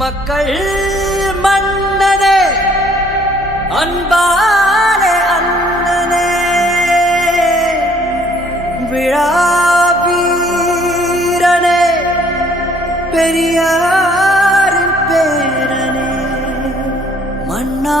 மக்கள் மன்னனே அன்பானே அண்ணனே. விழாவீரனே பெரியாரின் பேரனே. மன்னா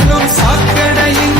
கடலும் சாக்கடையின்